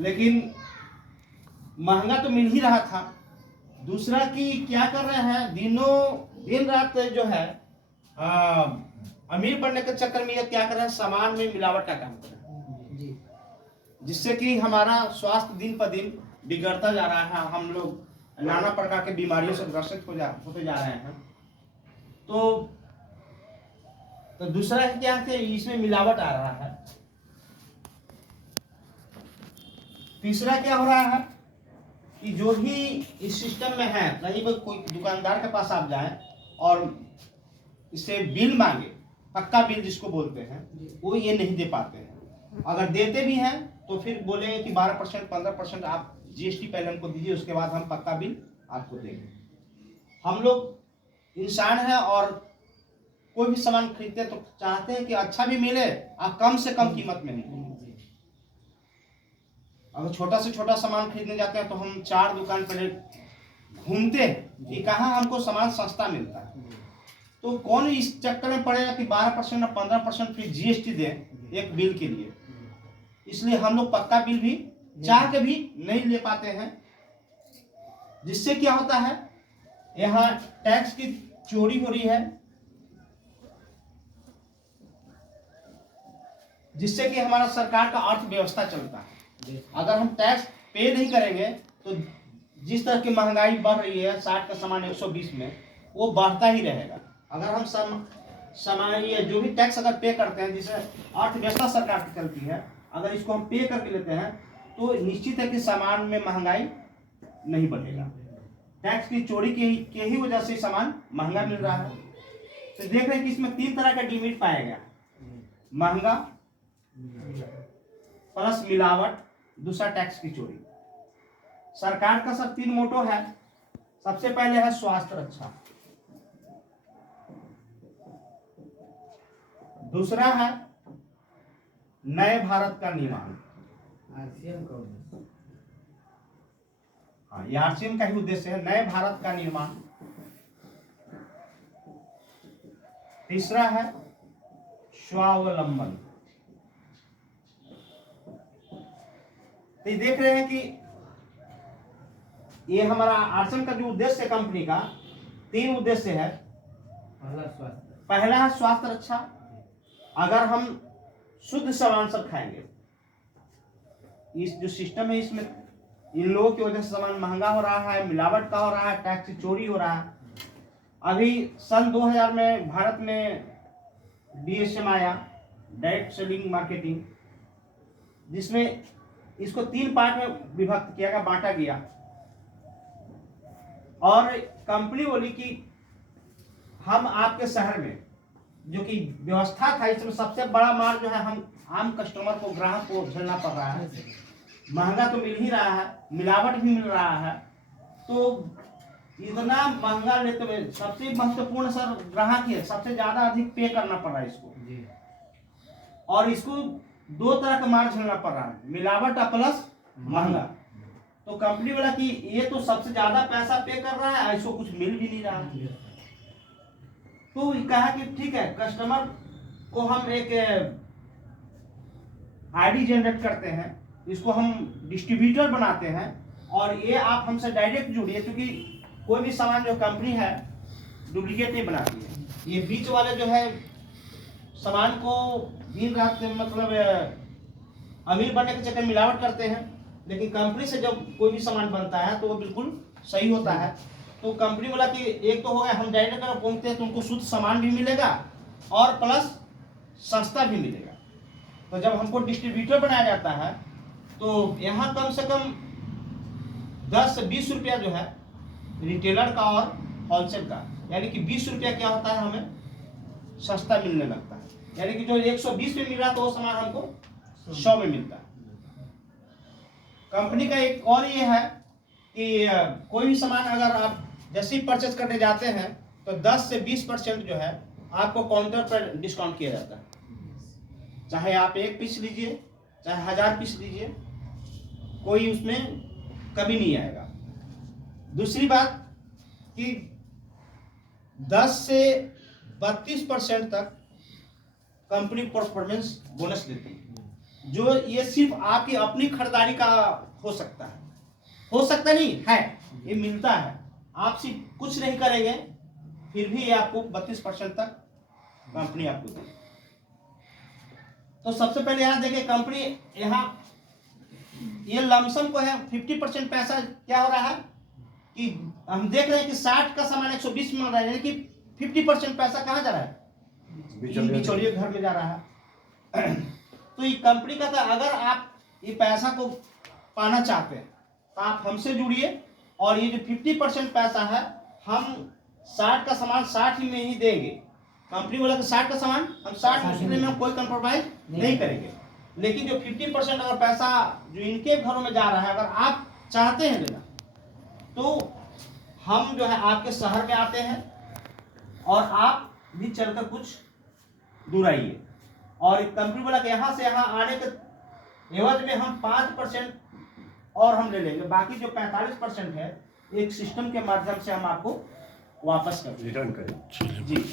लेकिन महंगा तो मिल ही रहा था। दूसरा कि क्या कर रहे हैं, दिन रात जो है अमीर बनने के चक्कर में ये क्या कर रहे हैं, सामान में मिलावट का काम कर रहे हैं, जिससे कि हमारा स्वास्थ्य दिन पर दिन बिगड़ता जा रहा है। हम लोग नाना प्रकार के बीमारियों से ग्रसित होते जा रहे हैं। तो दूसरा है क्या कि इसमें मिलावट आ रहा है। तीसरा क्या हो रहा है कि जो भी इस सिस्टम में है, कहीं पर कोई दुकानदार के पास आप जाएं और इससे बिल मांगे, पक्का बिल जिसको बोलते हैं, वो ये नहीं दे पाते हैं। अगर देते भी हैं तो फिर बोलेंगे कि 12% 15% आप जीएसटी पहले हमको दीजिए, उसके बाद हम पक्का बिल आपको देंगे। हम लोग इंसान हैं और कोई भी सामान खरीदते हैं तो चाहते हैं कि अच्छा भी मिले और कम से कम कीमत में मिले। अगर छोटा से छोटा सामान खरीदने जाते हैं तो हम 4 दुकान पहले घूमते हैं कि कहाँ हमको सामान सस्ता मिलता है। तो कौन इस चक्कर में पड़ेगा कि 12% और 15% फिर जीएसटी दें एक बिल के लिए। इसलिए हम लोग पक्का बिल भी चाह के भी नहीं ले पाते हैं, जिससे क्या होता है, यहाँ टैक्स की चोरी हो रही है, जिससे कि हमारा सरकार का अर्थव्यवस्था चलता है। अगर हम टैक्स पे नहीं करेंगे तो जिस तरह की महंगाई बढ़ रही है, 60 का सामान 120 में, वो बढ़ता ही रहेगा। अगर हम सामान ये जो भी टैक्स अगर पे करते हैं, जिससे अर्थव्यवस्था सरकार की चलती है, अगर इसको हम पे करके लेते हैं तो निश्चित है कि सामान में महंगाई नहीं बढ़ेगा। टैक्स की चोरी के ही वजह से सामान महंगा मिल रहा है। तो देख रहे हैं कि इसमें 3 तरह का डिमेरिट पाया गया, महंगा प्लस मिलावट, दूसरा टैक्स की चोरी। सरकार का सब 3 मोटो है। सबसे पहले है स्वास्थ्य रक्षा, दूसरा है नए भारत का निर्माण, हाँ, ये आरसीएम का ही उद्देश्य है, नए भारत का निर्माण। तीसरा है स्वावलंबन। तो देख रहे हैं कि ये हमारा आरसीएम का जो उद्देश्य है कंपनी का, 3 उद्देश्य है। पहला है स्वास्थ्य रक्षा। अगर हम शुद्ध सामान सब खाएंगे, इस जो सिस्टम है इसमें इन लोगों की वजह से सामान महंगा हो रहा है, मिलावट का हो रहा है, टैक्स की चोरी हो रहा है। अभी सन 2000 में भारत में डीएसएम आया, डायरेक्ट सेलिंग मार्केटिंग, जिसमें इसको 3 पार्ट में विभक्त किया गया, बांटा गया। और कंपनी बोली कि हम आपके शहर में जो कि व्यवस्था था, इसमें सबसे बड़ा मार जो है हम आम कस्टमर को, ग्राहक को झेलना पड़ रहा है। महंगा तो मिल ही रहा है, मिलावट भी मिल रहा है। तो इतना महंगा लेते हुए सबसे महत्वपूर्ण सर ग्राहक ही है, सबसे ज्यादा अधिक पे करना पड़ रहा है इसको। और इसको 2 तरह का मार झेलना पड़ रहा है, मिलावट प्लस महंगा। तो कंपनी बोला कि ये तो सबसे ज्यादा पैसा पे कर रहा है, इसको कुछ मिल भी नहीं रहा है। तो कहा कि ठीक है, कस्टमर को हम एक आईडी जनरेट करते हैं, इसको हम डिस्ट्रीब्यूटर बनाते हैं और ये आप हमसे डायरेक्ट जुड़िए, क्योंकि कोई भी सामान जो कंपनी है डुप्लीकेट नहीं बनाती है। ये बीच वाले जो है सामान को दिन रात मतलब अमीर बनने के चक्कर मिलावट करते हैं, लेकिन कंपनी से जब कोई भी सामान बनता है तो वो बिल्कुल सही होता है। तो कंपनी बोला कि एक तो हो गया, हम डायरेक्ट अगर पहुंचते हैं तो उनको शुद्ध सामान भी मिलेगा और प्लस सस्ता भी मिलेगा। तो जब हमको डिस्ट्रीब्यूटर बनाया जाता है तो यहाँ कम से कम 10 से 20 रुपया जो है रिटेलर का और होलसेल का, यानी कि 20 रुपया क्या होता है, हमें सस्ता मिलने लगता है। यानी कि जो 120 में मिल रहा तो वो सामान हमको 100 में मिलता है। कंपनी का एक और ये है कि कोई भी सामान अगर आप जैसे ही परचेज करने जाते हैं तो 10 से 20% जो है आपको काउंटर पर डिस्काउंट किया जाता है। चाहे आप 1 पीस लीजिए, चाहे 1000 पीस लीजिए, कोई उसमें कभी नहीं आएगा। दूसरी बात कि 10 से 32% तक कंपनी परफॉर्मेंस बोनस देती है। जो ये सिर्फ आपकी अपनी खरीदारी का हो सकता है, हो सकता नहीं है, ये मिलता है। आप सिर्फ कुछ नहीं करेंगे फिर भी ये आपको 32% तक कंपनी आपको देगी। तो सबसे पहले यहाँ देखिए कंपनी, यहाँ ये लमसम को है 50% पैसा क्या हो रहा है कि हम देख रहे हैं कि 60 का सामान 120 मिल रहा है, यानी कि 50% पैसा कहाँ जा रहा है, बिचौलिए घर में जा रहा है। तो ये कंपनी का था, अगर आप ये पैसा को पाना चाहते हैं तो आप हमसे जुड़िए, और ये जो 50% पैसा है हम 60 का सामान 60 ही में ही देंगे। कंपनी बोला कि 60 का सामान हम 60 में हम कोई कंप्रोमाइज नहीं करेंगे, लेकिन जो 50% अगर पैसा जो इनके घरों में जा रहा है, अगर आप चाहते हैं लेना तो हम जो है आपके शहर में आते हैं और आप भी चलकर कुछ दूर आइए, और कंपनी बोला कि यहाँ से यहाँ आने के एवज में हम 5% और हम ले लेंगे, बाकी जो 45% है एक सिस्टम के माध्यम से हम आपको वापस कर रिटर्न करें। जी।